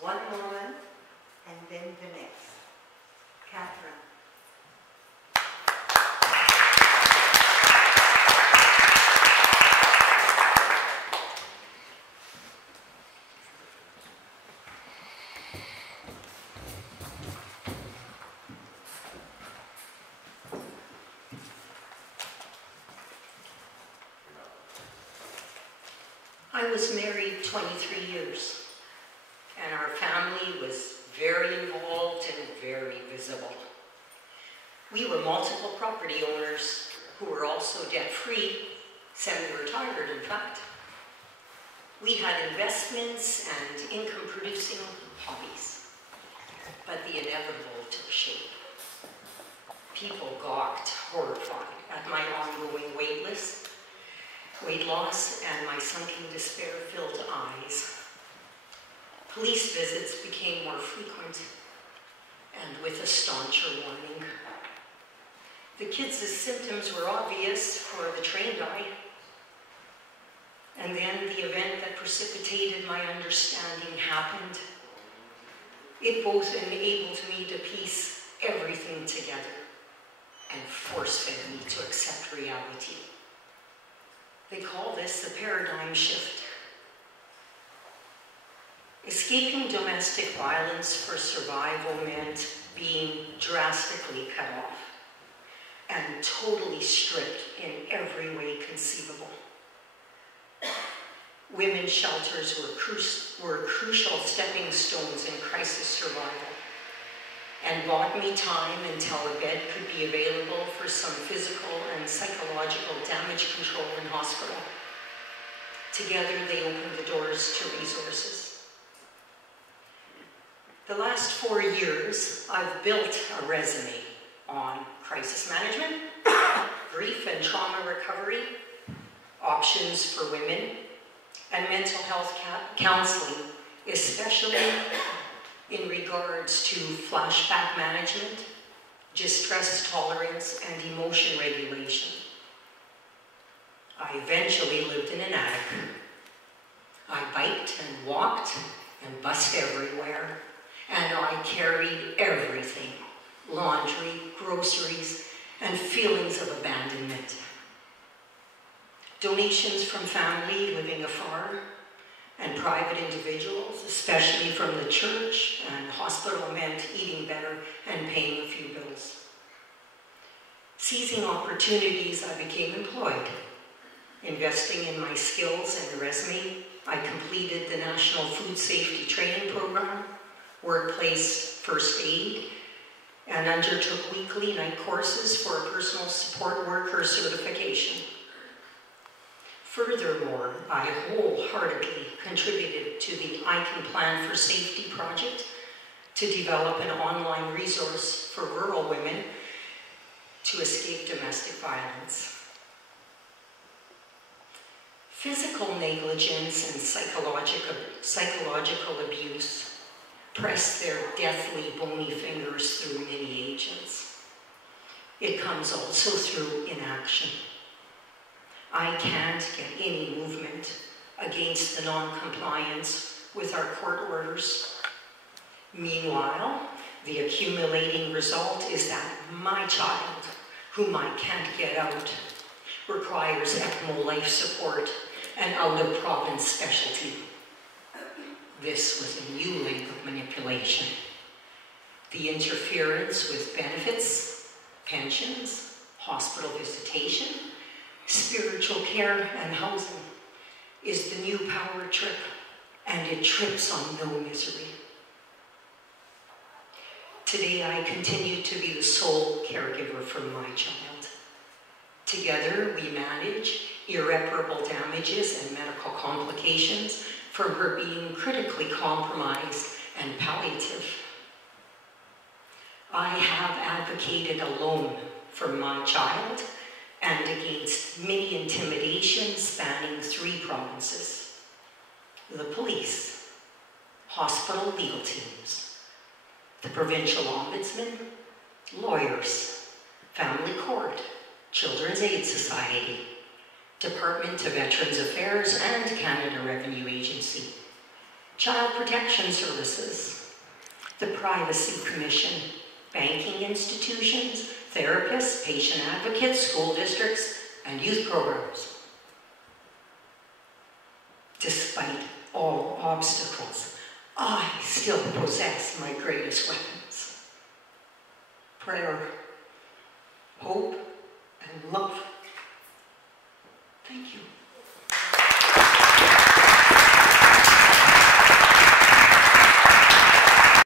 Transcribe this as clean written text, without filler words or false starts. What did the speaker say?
one woman, and then the next. Catherine. I was married 23 years, and our family was very involved and very visible. We were multiple property owners who were also debt-free, semi-retired in fact. We had investments and income-producing hobbies, but the inevitable took shape. People gawked, horrified, at my ongoing weight loss, and my sunken despair-filled eyes. Police visits became more frequent, and with a stauncher warning. The kids' symptoms were obvious for the trained eye, and then the event that precipitated my understanding happened. It both enabled me to piece everything together and force-fed me to accept reality. They call this a paradigm shift. Escaping domestic violence for survival meant being drastically cut off and totally stripped in every way conceivable. Women's shelters were crucial stepping stones in crisis survival and bought me time until a bed could be available for some physical and psychological damage control in hospital. Together, they opened the doors to resources. The last 4 years, I've built a resume on crisis management, grief and trauma recovery, options for women, and mental health counseling, especially in regards to flashback management, distress tolerance, and emotion regulation. I eventually lived in an attic. I biked and walked and bussed everywhere, and I carried everything: laundry, groceries, and feelings of abandonment. Donations from family living afar and private individuals, especially from the church and hospital, meant eating better and paying a few bills. Seizing opportunities, I became employed. Investing in my skills and resume, I completed the National Food Safety Training Program, workplace first aid, and undertook weekly night courses for a personal support worker certification. Furthermore, I wholeheartedly contributed to the I Can Plan for Safety project to develop an online resource for rural women to escape domestic violence. Physical negligence and psychological abuse press their deathly bony fingers through many agents. It comes also through inaction. I can't get any movement against the non-compliance with our court orders. Meanwhile, the accumulating result is that my child, whom I can't get out, requires ECMO life support and out-of-province specialty. This was a new link of manipulation. The interference with benefits, pensions, hospital visitation, spiritual care, and housing is the new power trip, and it trips on no misery. Today, I continue to be the sole caregiver for my child. Together, we manage irreparable damages and medical complications from her being critically compromised and palliative. I have advocated alone for my child and against many intimidations spanning 3 provinces: the police, hospital legal teams, the provincial ombudsman, lawyers, family court, Children's Aid Society, Department of Veterans Affairs, and Canada Revenue Agency, Child Protection Services, the Privacy Commission, banking institutions, therapists, patient advocates, school districts, and youth programs. Despite all obstacles, I still possess my greatest weapons: prayer, hope, and love. Thank you.